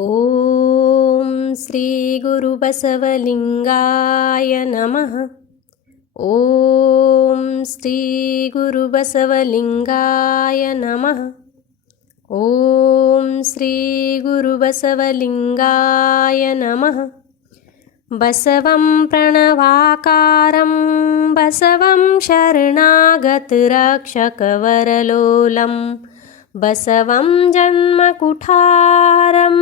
ओम श्री गुरु बसवलिंगाय नमः. ओम श्री गुरु बसवलिंगाय नमः. ओम श्री गुरु बसवलिंगाय नमः. बसवं प्रणवाकारं बसवं शरणागतरक्षकवरलोलं बसवं जन्मकुठारं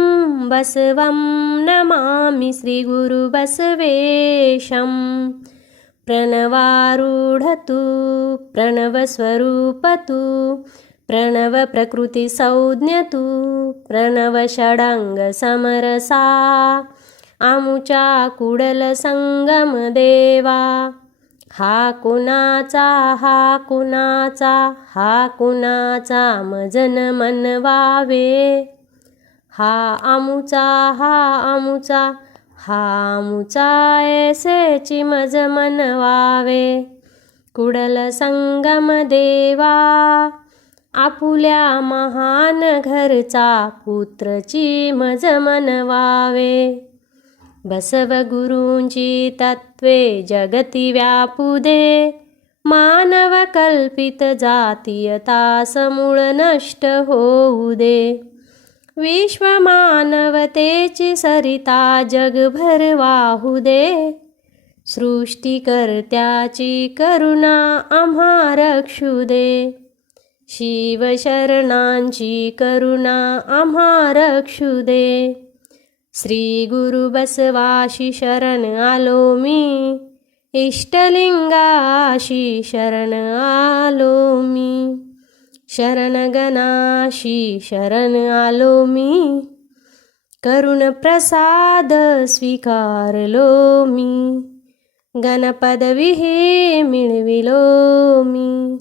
बसवं नमामि श्रीगुरुबसवेशं. प्रणवारूढतु प्रणवस्वरूपतु प्रणवप्रकृतिसंज्ञतु प्रणवषडाङ्गसमरसा आमुचा कुडलसंगमदेवा. हा कुणाचा हा कुणाचा हा कुणाचा मजन मनवावे. हा आमुचा हा आमुचा हा आमुचा ऐसेची मज मनवावे. कुडलसंगमदेवा आपुल्या महान घरचा पुत्रची मज मनवावे. बसवगुरूंची तत्वे जगती व्यापुदे मानव कल्पित जातीयता समूळ नष्ट होऊ दे. विश्वमानवतेची सरिता जगभर वाहू दे. सृष्टिकर्त्याची करुणा आम्हा रक्षू दे. शिवशरणांची करुणा आम्हा रक्षू दे. श्री गुरु बसवाशी शरण आलो मी. इष्टलिंगाशी शरण आलो मी. शरणगणाशी शरण आलो मी. करुण प्रसाद स्वीकारलो मी. गणपदवी हे मिळविलो मी.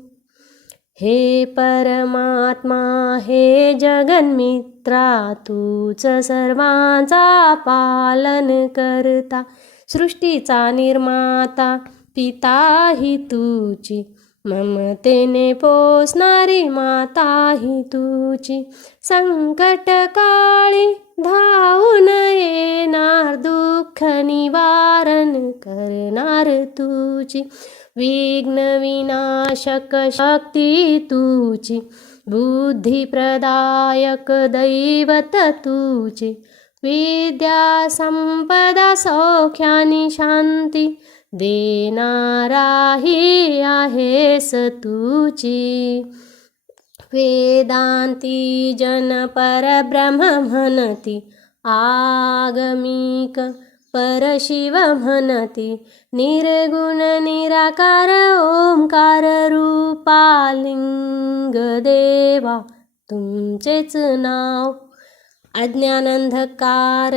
हे परमात्मा हे जगन्मित्रा तूच सर्वांचा पालन करता. सृष्टीचा निर्माता पिता ही तूची. ममतेने पोसणारी माता ही तूची. संकटकाळी धावून येणार दुःख निवारण करणार तुझी. विघ्न विनाशक शक्ती तुझी. बुद्धिप्रदायक दैवत तुझी. विद्या संपदा सौख्यानी शांती देणाराही आहेस तुझी. वेदांती जन परब्रह्म म्हणती. आगमिक परशिव म्हणती. निर्गुण निराकार ओंकार रूपा लिंग देवा तुमचेच नाव. अज्ञानंधकार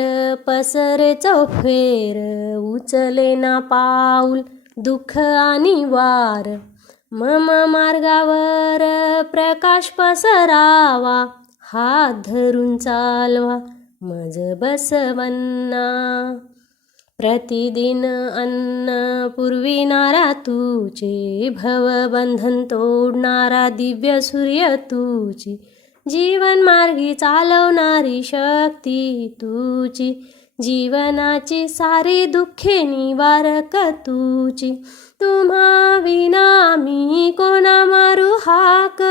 पसरे चौफेर उचले ना पाऊल दुःख आणि वार. मम मार्गावर प्रकाश पसरावा. हात धरून चालवा मज बसवन्ना. प्रतिदिन अन्न पुरविणारा तुझे. भवबंधन तोडणारा दिव्य सूर्य तुझी. जीवन मार्गी चालवणारी शक्ती तुझी. जीवनाची सारी दुःखे निवारक तुझी. तुम्हा विना मी कोणा मारू हाक.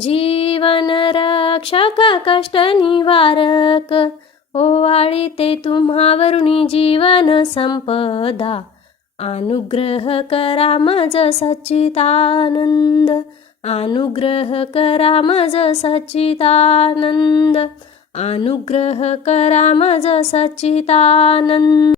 जीवन रक्षक कष्ट निवारक ओवाळीते तुम्हावरुणी जीवन संपदा. अनुग्रह करा मज सच्चिदानंद. अनुग्रह करा मज सच्चिदानंद. अनुग्रह करा मज सच्चिदानंद.